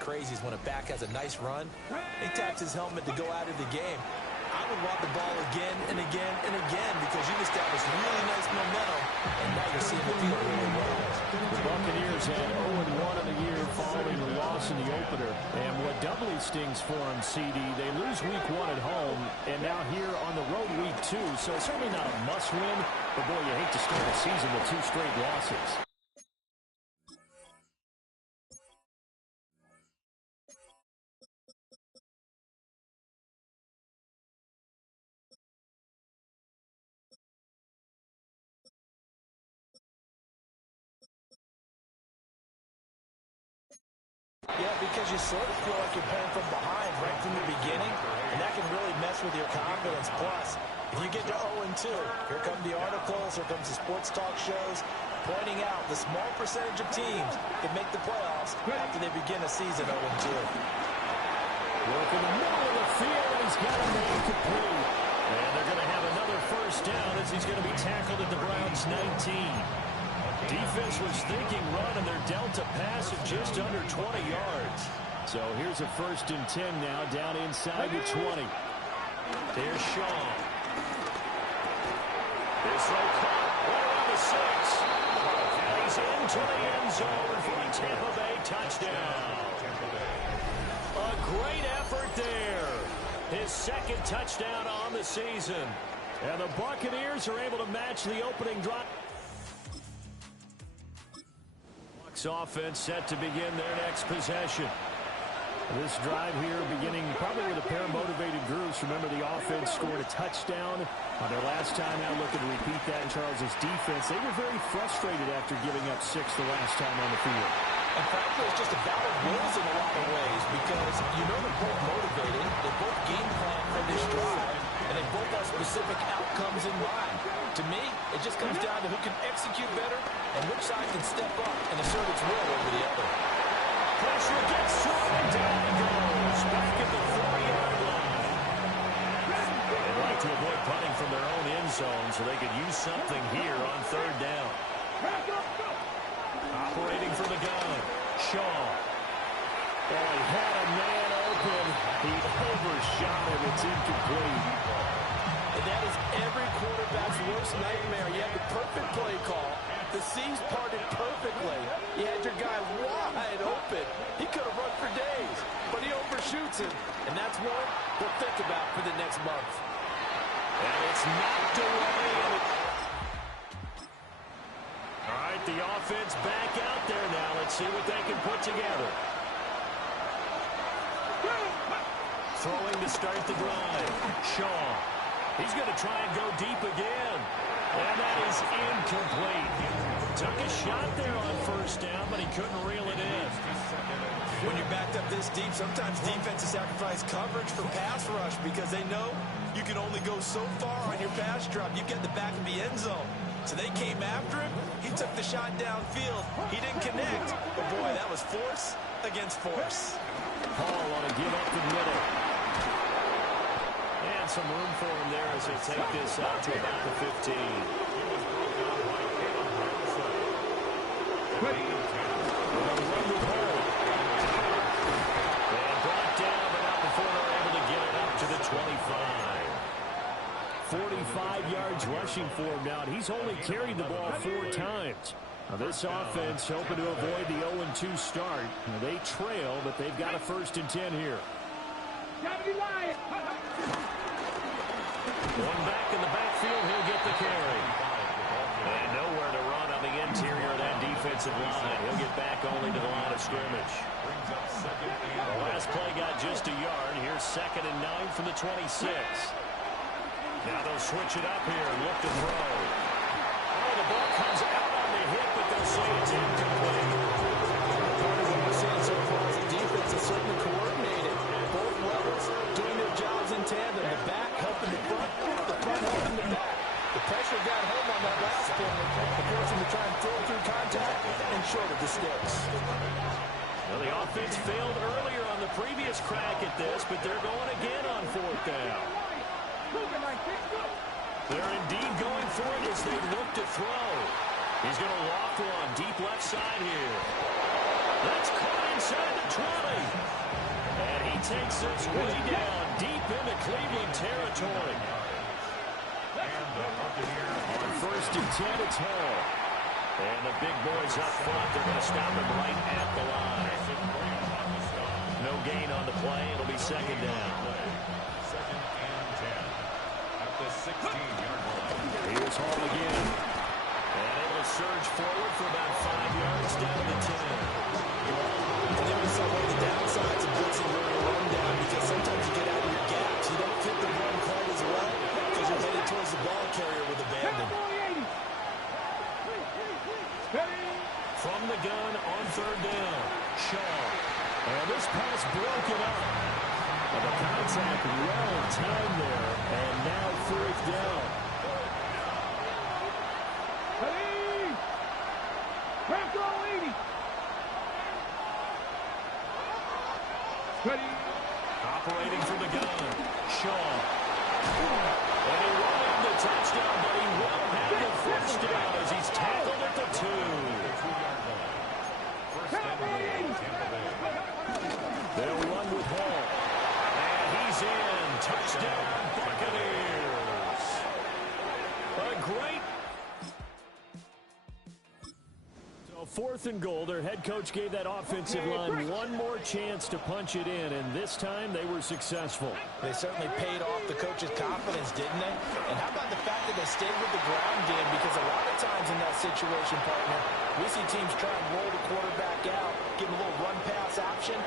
crazy is when a back has a nice run, he taps his helmet to go out of the game. I would want the ball again and again and again because you've established really nice momentum, and now you're seeing the field really well. The Buccaneers had 0-1 in the year following the loss in the opener. And what doubly stings for them, CD, they lose week 1 at home, and now here on the road week 2. So certainly not a must-win, but boy, you hate to start a season with 2 straight losses. Yeah, because you sort of feel like you're playing from behind right from the beginning, and that can really mess with your confidence. Plus, if you get to 0-2, here come the articles, here comes the sports talk shows, pointing out the small percentage of teams that make the playoffs after they begin a season 0-2. Work in the middle of the field, and he's got a man complete. And they're going to have another first down as he's going to be tackled at the Browns' 19. Defense was thinking run, and they're dealt a pass of just under 20 yards. So here's a 1st and 10 now, down inside the 20. There's Shaw. This throw caught right around the 6. And he's into the end zone for a Tampa Bay touchdown. A great effort there. His 2nd touchdown on the season. And the Buccaneers are able to match the opening drive. Offense set to begin their next possession. This drive here beginning probably with a pair of motivated groups. Remember, the offense scored a touchdown on their last time out. Looking to repeat that in Charles's defense. They were very frustrated after giving up 6 the last time on the field. And frankly, it's just a battle of wills in a lot of ways because you know they're both motivated. They both game plan for this drive, and they both have specific outcomes in mind. To me, it just comes down to who can execute better and which side can step up and assert its will over the other. Pressure gets to him, and down he goes. Back at the 40-yard line. They'd like to avoid punting from their own end zone so they could use something here on 3rd down. Operating from the gun, Shaw. Oh, he had a man open. He overshot him. It's incomplete. And that is every quarterback's worst nightmare. You had the perfect play call. The seams parted perfectly. You had your guy wide open. He could have run for days, but he overshoots him. And that's one we'll think about for the next month. And it's knocked away. All right, the offense back out there now. Let's see what they can put together. Throwing to start the drive. Shaw. He's going to try and go deep again. And that is incomplete. Took a shot there on 1st down, but he couldn't reel it in. When you're backed up this deep, sometimes defenses sacrifice coverage for pass rush because they know you can only go so far on your pass drop. You get the back of the end zone. So they came after him. He took the shot downfield. He didn't connect. But, boy, that was force against force. Hall want to give up the middle. And some room for him there as they take this out to about the 15. And brought down, but not before they're able to get it up to the 25. 45 yards rushing for him now. He's only carried the ball 4 times. Now this offense hoping to avoid the 0-2 start. Now they trail, but they've got a 1st and 10 here. One back in the backfield, he'll get the carry. And nowhere to run on the interior of that defensive line. He'll get back only to the line of scrimmage. The last play got just a yard. Here's 2nd and 9 from the 26. Now they'll switch it up here and look to throw. Oh, the ball comes out on the hit, but they'll say it's incomplete. Part of what we're seeing so far is the defense is certainly coordinated. Both levels doing their jobs in tandem. The back helping the front helping the back. The pressure got home on that last play, forcing him to try and throw through contact and short of the sticks. Well, the offense failed earlier on the previous crack at this, but they're going again on 4th down. They're indeed going for it as they look to throw. He's going to loft one deep left side here. That's caught inside the 20. And he takes this way down deep into Cleveland territory. On 1st and 10, it's Hall. And the big boys up front, they're going to stop him right at the line. No gain on the play. It'll be 2nd down. 2nd and 10 at the 16-yard line. Here's Hall again. And able to surge forward for about 5 yards down to the 10. And there was some of the downsides of blitzing during a rundown because sometimes you get out of your gaps. You don't fit the run quite as well because you're headed towards the ball carrier with abandon. From the gun on 3rd down, Shaw. And this pass broken up. And the contact well timed there. And now 4th down. Operating from the gun, Shaw. And he won't have the touchdown, but he will have the 1st down as he's tackled at the 2. 1st and goal, Tampa Bay. They'll run with Hall. And he's in. Touchdown, Buccaneers. A great... So 4th and goal. Their head coach gave that offensive line one more chance to punch it in, and this time they were successful. They certainly paid off the coach's confidence, didn't they? And how about the fact that they stayed with the ground game? Because a lot of times in that situation, partner, we see teams try and roll the quarterback out, give him a little run-pass option.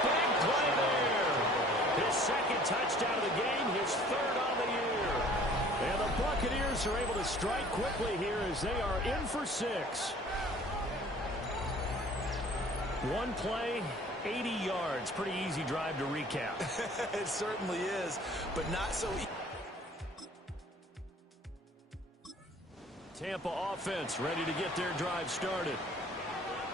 Big play there. His 2nd touchdown of the game, his 3rd on the year. And the Buccaneers are able to strike quickly here as they are in for 6. One play, 80 yards. Pretty easy drive to recap. It certainly is, but not so easy. Tampa offense ready to get their drive started.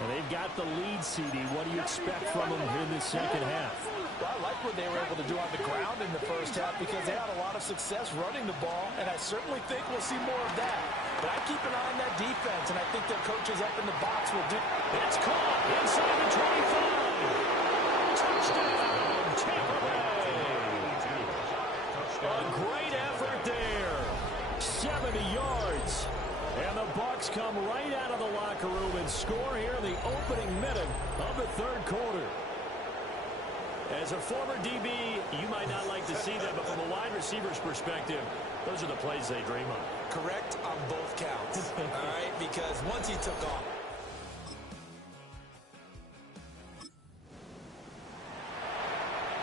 And they've got the lead, CD. What do you expect from them here in the 2nd half? Well, I like what they were able to do on the ground in the 1st half because they had a lot of success running the ball, and I certainly think we'll see more of that. But I keep an eye on that defense, and I think their coaches up in the box will do. It's caught inside the 25. Touchdown, Tampa Bay. A great effort there. 70 yards. And the Bucs come right out of the locker room and score here in the opening minute of the 3rd quarter. As a former DB, you might not like to see that, but from a wide receiver's perspective, those are the plays they dream of. Correct on both counts, all right? Because once he took off.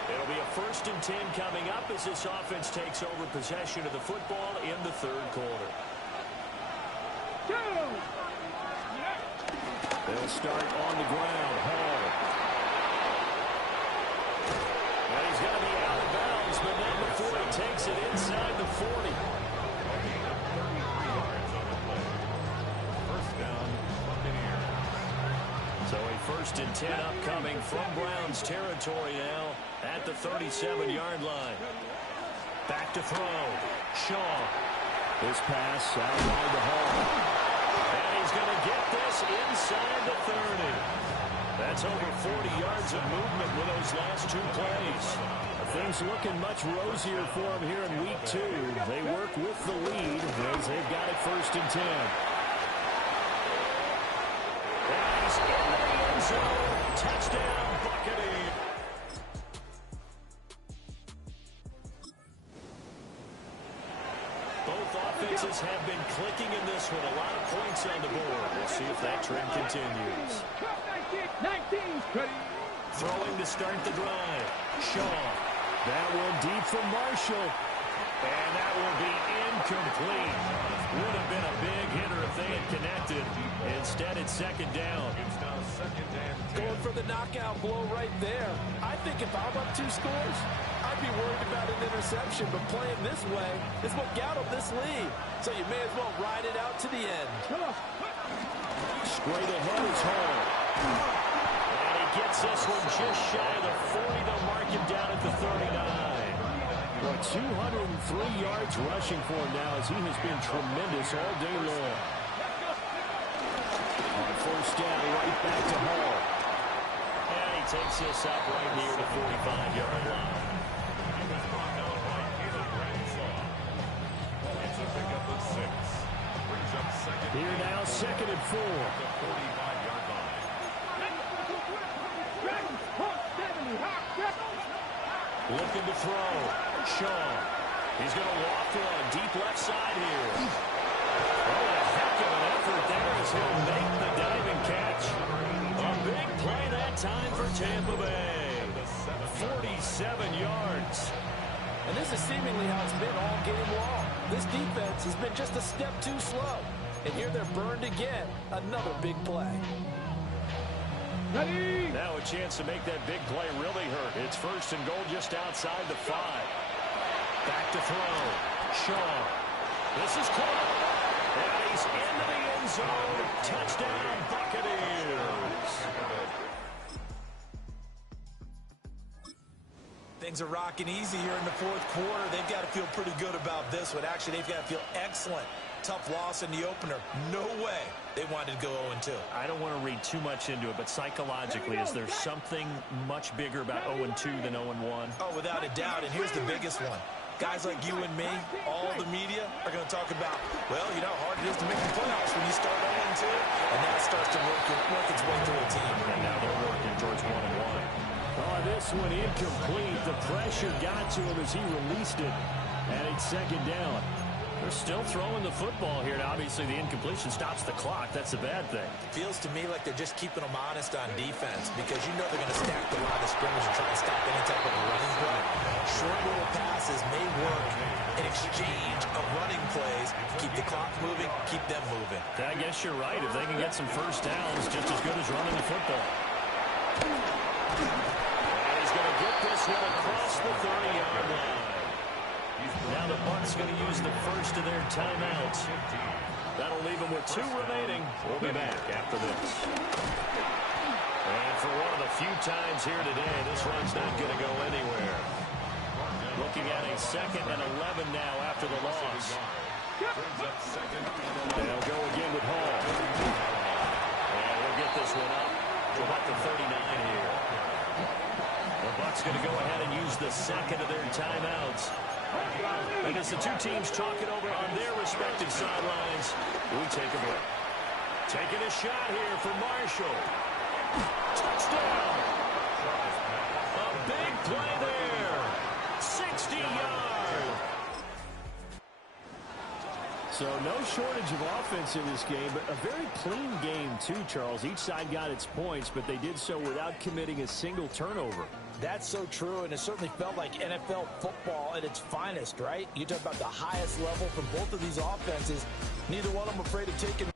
It'll be a 1st and 10 coming up as this offense takes over possession of the football in the 3rd quarter. They'll start on the ground. Hall. And he's going to be out of bounds, but not before he takes it inside the 40. 1st down, Buccaneers. So a 1st and 10 upcoming from Browns territory now at the 37-yard line. Back to throw. Shaw. This pass out wide to Hall. And he's going to get this inside the 30. That's over 40 yards of movement with those last 2 plays. Things looking much rosier for him here in week 2. They work with the lead as they've got it 1st and 10. And he's in the end zone. Touchdown, Buccaneers. Both offenses have been clicking in this one. A lot of points on the board. We'll see if that trend continues. 19. Throwing to start the drive. Shaw. That one deep for Marshall. And that will be incomplete. Would have been a big hitter if they had connected. Instead, it's 2nd down. It's now 2nd and 10. Going for the knockout blow right there. I think if I'm up 2 scores, I'd be worried about an interception, but playing this way is what got them this lead. So you may as well ride it out to the end. Straight ahead is Hall. And he gets this one just shy of the 40. They'll mark him down at the 39. Well, 203 yards rushing for him now as he has been tremendous all day long. On 1st down, right back to Hall. he takes this up right near the 45-yard line. He was brought down by Caleb Bradshaw. It's a pickup of 6. Brings up second. Here now, 2nd and 4. The 45-yard line. Looking to throw. Shaw. He's going to walk one. Deep left side here. Oh, a heck of an effort there as he'll make the diving catch. A big play that time for Tampa Bay. 47 yards. And this is seemingly how it's been all game long. This defense has been just a step too slow. And here they're burned again. Another big play. Ready. Now a chance to make that big play really hurt. It's 1st and goal just outside the 5. Back to throw. Shaw. This is caught. And he's into the end zone. Touchdown, Buccaneers. Things are rocking easy here in the 4th quarter. They've got to feel pretty good about this one. Actually, they've got to feel excellent. Tough loss in the opener. No way they wanted to go 0-2. I don't want to read too much into it, but psychologically, is there something much bigger about 0-2 than 0-1? Oh, without a doubt. And here's the biggest one. Guys like you and me, all the media, are going to talk about, well, you know how hard it is to make the playoffs when you start 0-2. And that starts to work its way through a team. And now they're working towards 1-1. Oh, this one incomplete. The pressure got to him as he released it. And it's 2nd down. They're still throwing the football here. Now, obviously, the incompletion stops the clock. That's a bad thing. Feels to me like they're just keeping them honest on defense because you know they're going to stack the line of scrimmage and try to stop any type of a running play. Short little passes may work in exchange of running plays. Keep the clock moving, keep them moving. I guess you're right. If they can get some first downs, just as good as running the football. And he's going to get this one across the 30-yard line. Now the Bucs going to use the first of their timeouts. That'll leave them with 2 remaining. We'll be back after this. And for one of the few times here today, this run's not going to go anywhere. Looking at a 2nd and 11 now after the loss. They'll go again with Hall. And we'll get this one up to about the 39 here. The Bucs going to go ahead and use the 2nd of their timeouts. And as the 2 teams talk it over on their respective sidelines, we take a break. Taking a shot here for Marshall. Touchdown! A big play there. 60 yards. So no shortage of offense in this game, but a very clean game too, Charles. Each side got its points, but they did so without committing a single turnover. That's so true, and it certainly felt like NFL football at its finest, right? You talk about the highest level from both of these offenses. Neither one of them afraid of taking